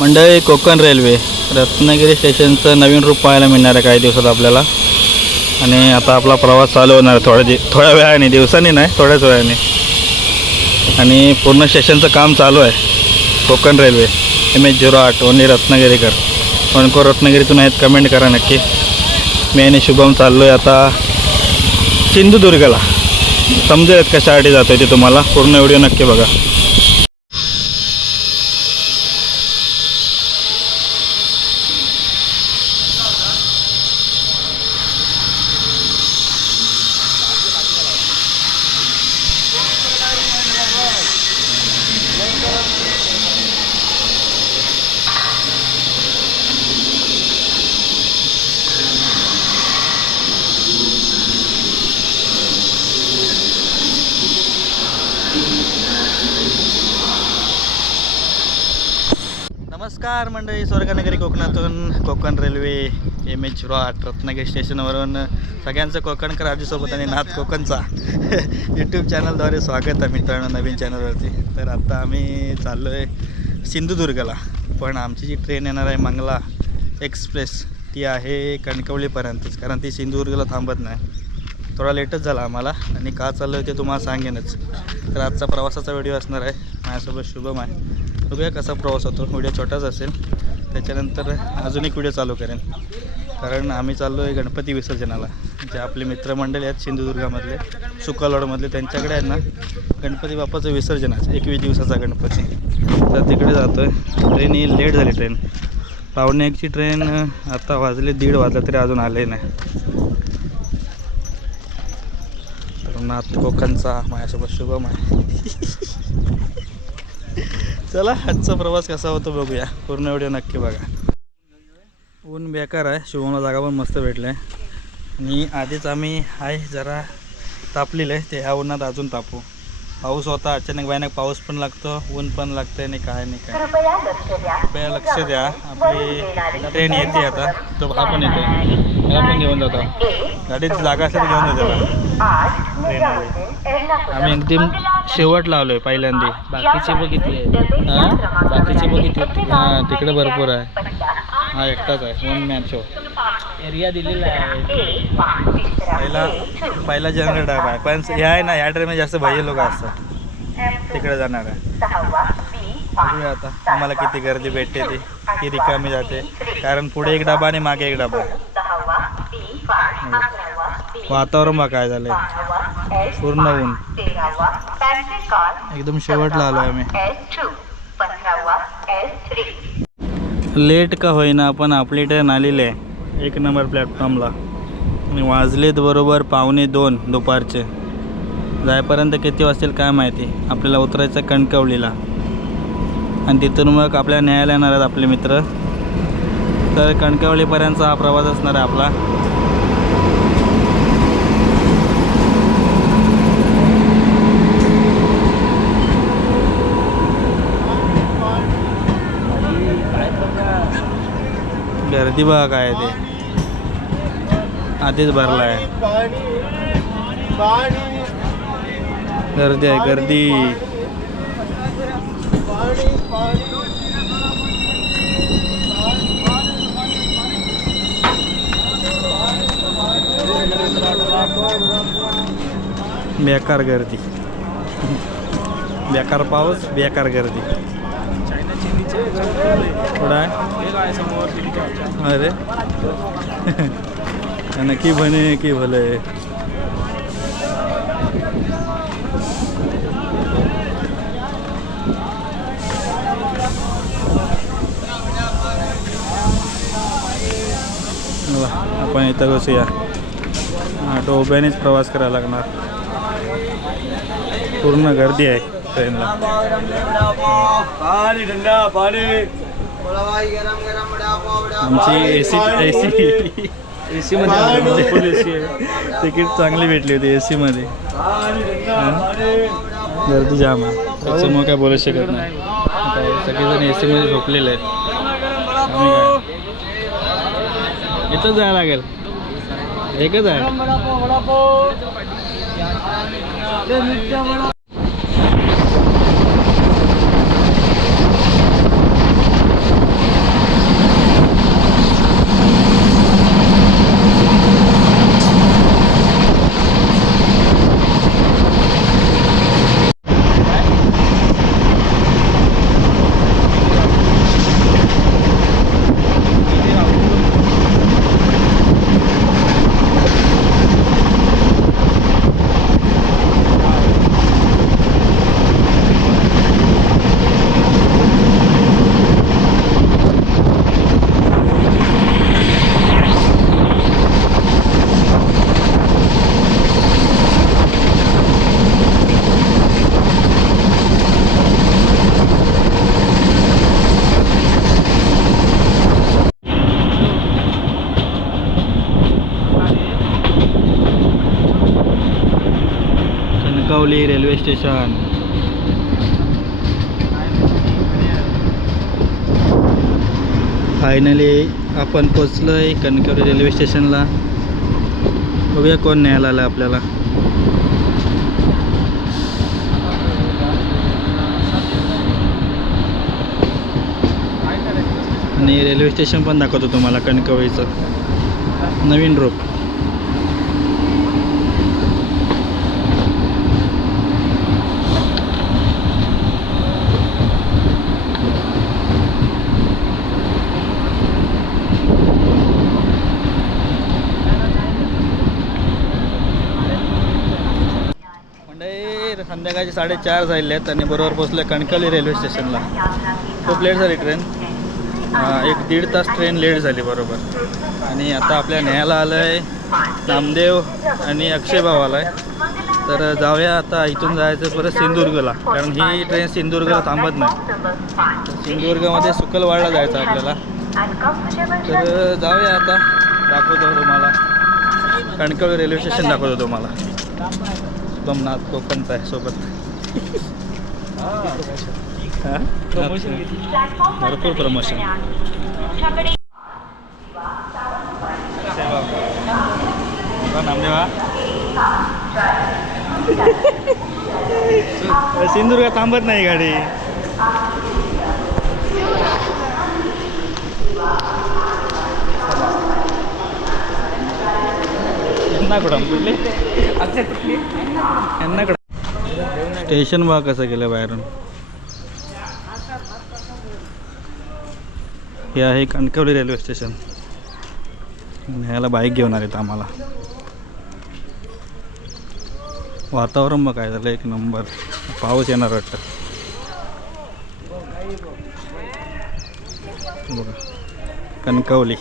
मंडळी कोकण रेल्वे रत्नागिरी स्टेशनचं नवीन रूप पाहायला मिळणार आहे काही दिवसात आपल्याला. आणि आता आपला प्रवास चालू होणार आहे थोड्या दि थोड्या वेळाने दिवसांनी नाही थोड्याच वेळाने. आणि पूर्ण स्टेशनचं काम चालू आहे Konkan railway M H zero आठ ओनली रत्नागिरीकर. कोण कोण रत्नागिरीतून आहेत कमेंट करा नक्की. मी आणि शुभम चाललो आहे आता सिंधुदुर्गला. समजेल कशासाठी जातो आहे ते तुम्हाला पूर्ण व्हिडिओ नक्की बघा. नमस्कार मंडळी स्वर्गनगरी कोकणातून कोकण रेल्वे एम एच रॉट रत्नागिरी स्टेशनवरून सगळ्यांचं कोकणकर आजीसोबत आणि नाथ कोकणचा यूट्यूब चॅनलद्वारे स्वागत आहे मित्रांनो नवीन चॅनलवरती तर आत्ता आम्ही चाललो आहे सिंधुदुर्गला. पण आमची जी ट्रेन येणार आहे मंगला एक्सप्रेस ती आहे कणकवलीपर्यंतच. कारण ती सिंधुदुर्गला थांबत नाही. थोडा लेटच झाला आम्हाला आणि का चाललो आहे ते तुम्हाला सांगेनच. तर आजचा प्रवासाचा व्हिडिओ असणार आहे. माझ्यासोबत शुभम आहे. बघूया कसा प्रवास होतो. व्हिडिओ छोटाच असेल. त्याच्यानंतर अजून एक व्हिडिओ चालू करेन. कारण आम्ही चाललो आहे गणपती विसर्जनाला. जे आपले मित्रमंडळी आहेत सिंधुदुर्गामधले सुकालोडमधले त्यांच्याकडे आहेत ना गणपती बाप्पाचं विसर्जन आहे एकवीस दिवसाचा गणपती. तर तिकडे जातो आहे ट्रेन ही लेट झाली ट्रेन. पावणे एकची ट्रेन आता वाजले दीड वाजला तरी अजून आले नाही. तर नाथ कोकणचा माझ्यासोबत शुभम आहे चला आजचा प्रवास कसा होतो बघूया. पूर्ण व्हिडिओ नक्की बघा. ऊन बेकार आहे शिवमला जागा पण मस्त भेटलं आहे आणि आधीच आम्ही आहे जरा तापलेलं आहे ते ह्या उन्हात अजून तापू. पाऊस होता अचानक भयानक पाऊस पण लागतो ऊन पण लागतंय आणि काय नाही काय. कृपया लक्ष द्या. आपली ट्रेन येते आता. तो हा पण येतो त्याला पण घेऊन जातो. गाडीत जागा असेल घेऊन जातो ट्रेनमध्ये आम्ही एकदम शेवट लावलोय पहिल्यांदा. बाकीचे बघितले. हां? बाकीचे बघितले. हां तिकडे भरपूर आहे. हा एकटाच आहे. वन मॅन शो एरिया दिलेला आहे. पहिला पहिला जनरल डाब आहे. पण हे आहे ना या ट्रेनमध्ये जास्त भैया लोक असतात. तिकडे जाणार आहे. बघूया आता आम्हाला किती गर्दी भेटते ती ती रिकामी जाते. कारण पुढे एक डबा आणि मागे एक डबा आहे. वातावरण बघा काय झालंय. पूर्ण ऊन. एकदम शेवटला आलो आम्ही. लेट का होईना पण आपली ट्रेन आलेली आहे. एक नंबर प्लॅटफॉर्मला आणि वाजलेत बरोबर पावणे दोन दुपारचे. जायपर्यंत किती वाजतील काय माहिती? आपल्याला उतरायचं कणकवलीला. आणि तिथून मग आपल्या न्यायाला येणार आहेत आपले मित्र. तर कणकवलीपर्यंतचा हा प्रवास असणार आहे आपला. गर्दी बघा काय आहे ते. आधीच भरला आहे. गर्दी आहे गर्दी. बेकार गर्दी. बेकार पाऊस बेकार गर्दी. थोडा अरे. अरे की बने की भले आपण इथं बसूया ऑटो उभ्यानेच प्रवास करायला लागणार. पूर्ण गर्दी आहे. पाणी थंडा पाणी आमची A C A C AC मध्ये फुल एसी आहे तिकीट चांगली भेटली होती ए सीमध्ये गर्दी जाम आहे त्याच्यामुळे काय बोलू शकत नाही सगळेजण ए सीमध्ये झोपलेले आहेत इथंच जायला लागेल एकच आहे कणकवली रेल्वे स्टेशन. फायनली आपण पोचलो आहे कणकवली रेल्वे स्टेशनला. बघूया कोण न्यायला आलं आपल्याला. आणि रेल्वे स्टेशन पण दाखवतो तुम्हाला कणकवलीचं. नवीन रूप म्हणजे संध्याकाळचे साडेचार झालेले आहेत आणि बरोबर पोचले कणकवली रेल्वे स्टेशनला खूप लेट झाली ट्रेन एक दीड तास ट्रेन लेट झाली बरोबर. आणि आता आपल्या न्यायला आलं आहे नामदेव आणि अक्षयभाऊ आला आहे तर जाऊया आता इथून जायचं परत सिंधुदुर्गला. कारण ही ट्रेन सिंधुदुर्गला थांबत नाही. सिंधुदुर्गमध्ये सुकलवाडला जायचं आपल्याला. तर जाऊया आता. दाखवतो तुम्हाला. कणकवली रेल्वे स्टेशन दाखवतो तुम्हाला. शुभमनाथ कोकणचा आहे सोबत? भरपूर प्रमोशन नामदेवा सिंधुदुर्ग थांबत नाही गाडी। कुठले? यांना कुठं स्टेशन बघा कसं केलं बाहेरून. हे आहे कणकवली रेल्वे स्टेशन. न्यायला बाईक घेऊन आलेत आम्हाला. वातावरण बघ काय झालं एक नंबर. पाऊस येणार वाटतं. बघा. कणकवली.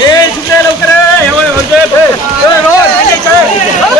ए सुने लवकर ए होय होय होय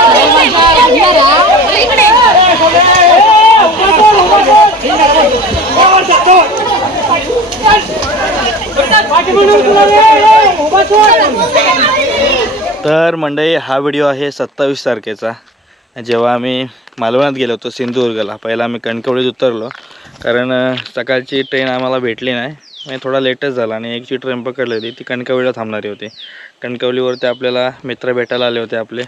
तर मंडळी हा व्हिडिओ आहे सत्तावीस तारखेचा. जेव्हा आम्ही मालवणात गेलो होतो सिंधुदुर्गला पहिला आम्ही कणकवलीत उतरलो. कारण सकाळची ट्रेन आम्हाला भेटली नाही. म्हणजे थोडा लेटच झाला आणि एक जी ट्रेन पकडली होती ती कणकवलीला थांबणारी होती. कणकवलीवरती आपल्याला मित्र भेटायला आले होते आपले.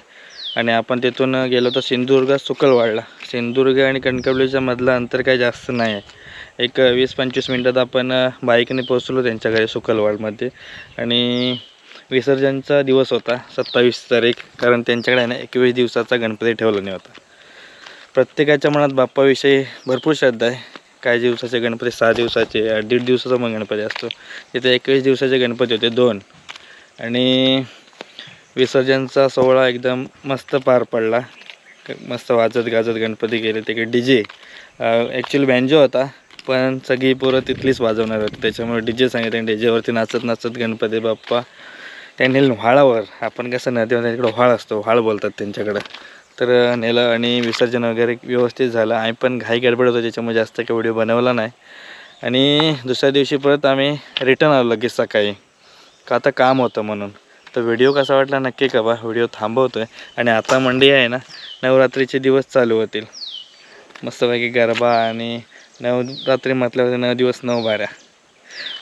आणि आपण तिथून गेलो तर सिंधुदुर्ग सुकलवाडला. सिंधुदुर्ग आणि कणकवलीच्या मधलं अंतर काही जास्त नाही. आहे एक वीस पंचवीस मिनटात आपण बाईकने पोचलो त्यांच्या घरी सुकलवाडमध्ये. आणि विसर्जनचा दिवस होता सत्तावीस तारीख. कारण त्यांच्याकडे ना एकवीस दिवसाचा गणपती ठेवला नाही होता. प्रत्येकाच्या मनात बाप्पाविषयी भरपूर श्रद्धा आहे. काही दिवसाचे गणपती सहा दिवसाचे दीड दिवसाचा मग गणपती असतो. तिथे एकवीस दिवसाचे गणपती होते दोन. आणि विसर्जनचा सोहळा एकदम मस्त पार पडला. मस्त वाजत गाजत गणपती गेले तिकडे डी जे ॲक्च्युली बँजो होता पण सगळी पोरं तिथलीच वाजवणार होती. त्याच्यामुळे डी जे सांगितले डी जेवरती नाचत नाचत गणपती बाप्पा त्यांनी व्हाळावर आपण कसं नदीवर तिकडं व्हाळ असतो व्हाळ बोलतात त्यांच्याकडं. तर नेलं आणि विसर्जन वगैरे व्यवस्थित झालं. आम्ही पण घाई गडबड होतो त्याच्यामुळे जास्त काही व्हिडिओ बनवला नाही. आणि दुसऱ्या दिवशी परत आम्ही रिटर्न आलो लगेच सकाळी. का आता काम होतं म्हणून. तर व्हिडिओ कसा वाटला नक्की कळवा. व्हिडिओ थांबवतो आहे आणि आता मंडी आहे ना नवरात्रीचे दिवस चालू होतील. मस्तपैकी गरबा आणि नवरात्री म्हटल्यावर नऊ दिवस नऊ बाऱ्या.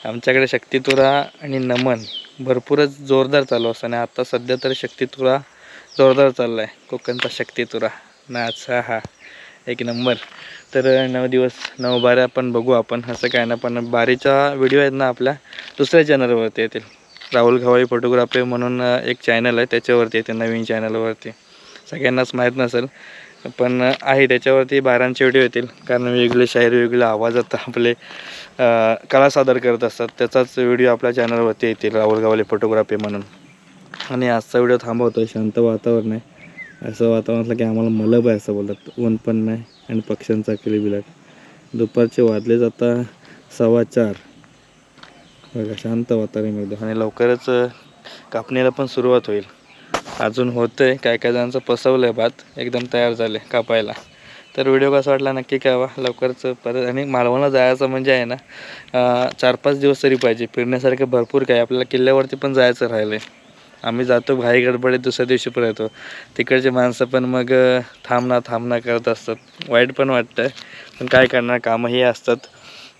आमच्याकडे शक्तितुरा आणि नमन भरपूरच जोरदार चालू असतं. आणि आता सध्या तर शक्तितुरा जोरदार चालला आहे कोकणचा शक्तितुरा. नाच हा एक नंबर. तर नऊ दिवस नऊ बाऱ्या पण बघू आपण. असं काय ना पण बारीचा व्हिडिओ आहेत ना आपल्या दुसऱ्या चॅनलवरती येतील. राहुल घवाळी फोटोग्राफी म्हणून एक चॅनल आहे. त्याच्यावरती येते नवीन चॅनलवरती सगळ्यांनाच माहीत नसेल पण आहे. त्याच्यावरती बारांचे व्हिडिओ येतील. कारण वेगळे शाहीर वेगळे आवाजात आपले कला सादर करत असतात. त्याचाच व्हिडिओ आपल्या चॅनलवरती येतील राहुल गावले फोटोग्राफी म्हणून. आणि आजचा व्हिडिओ थांबवतो शांत वातावरण आहे. असं वातावरण असलं की आम्हाला मलब आहे असं बोलतात. ऊन पण नाही आणि पक्ष्यांचा किलबिलाट. दुपारचे वाजले जाता सव्वा चार. बघा शांत वातावरण एकदम आणि लवकरच कापणीला पण सुरुवात होईल. अजून होतं आहे काय काय जणांचं पसवलं आहे भात एकदम तयार झाले कापायला. तर व्हिडिओ कसा वाटला नक्की कळवा. लवकरच परत आणि मालवणला जायचं म्हणजे आहे ना चार पाच दिवस तरी पाहिजे. फिरण्यासारखं भरपूर काय आपल्याला किल्ल्यावरती पण जायचं राहिलं आहे आम्ही जातो घाई गडबडीत दुसऱ्या दिवशी पण येतो तिकडचे माणसं पण मग थांबना थांबना करत असतात. वाईट पण वाटतं पण काय करणार कामंही असतात.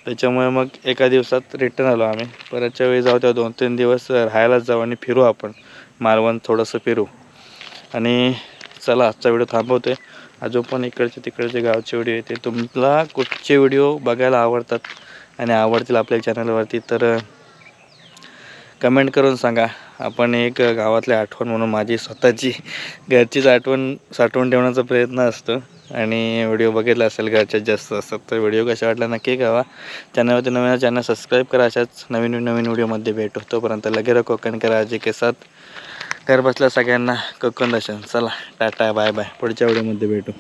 त्याच्यामुळे मग एका दिवसात रिटर्न आलो आम्ही. परतच्या वेळी जाऊ तेव्हा दोन तीन दिवस राहायलाच जाऊ आणि फिरू आपण. मालवण थोडंसं फिरू. आणि चला आजचा व्हिडिओ आहे अजून पण इकडचे तिकडचे गावचे व्हिडिओ येते तुम्हाला कुठचे व्हिडिओ बघायला आवडतात आणि आवडतील आपल्या चॅनलवरती तर कमेंट करून सांगा. आपण एक गावातली आठवण म्हणून माझी स्वतःची घरचीच आठवण साठवून ठेवण्याचा प्रयत्न असतो. आणि व्हिडिओ बघितला असेल घरच्यात जास्त असतात. तर व्हिडिओ कशा वाटला नक्की कळवा. चॅनलवरती नवीन चॅनल सबस्क्राईब करा. अशाच नवीन नवीन व्हिडिओमध्ये भेटू. तोपर्यंत लगे कोकण करा जे के साथ. घर बसल्या सगळ्यांना कोकण दर्शन. चला टाटा बाय बाय पुढच्या व्हिडिओमध्ये भेटू.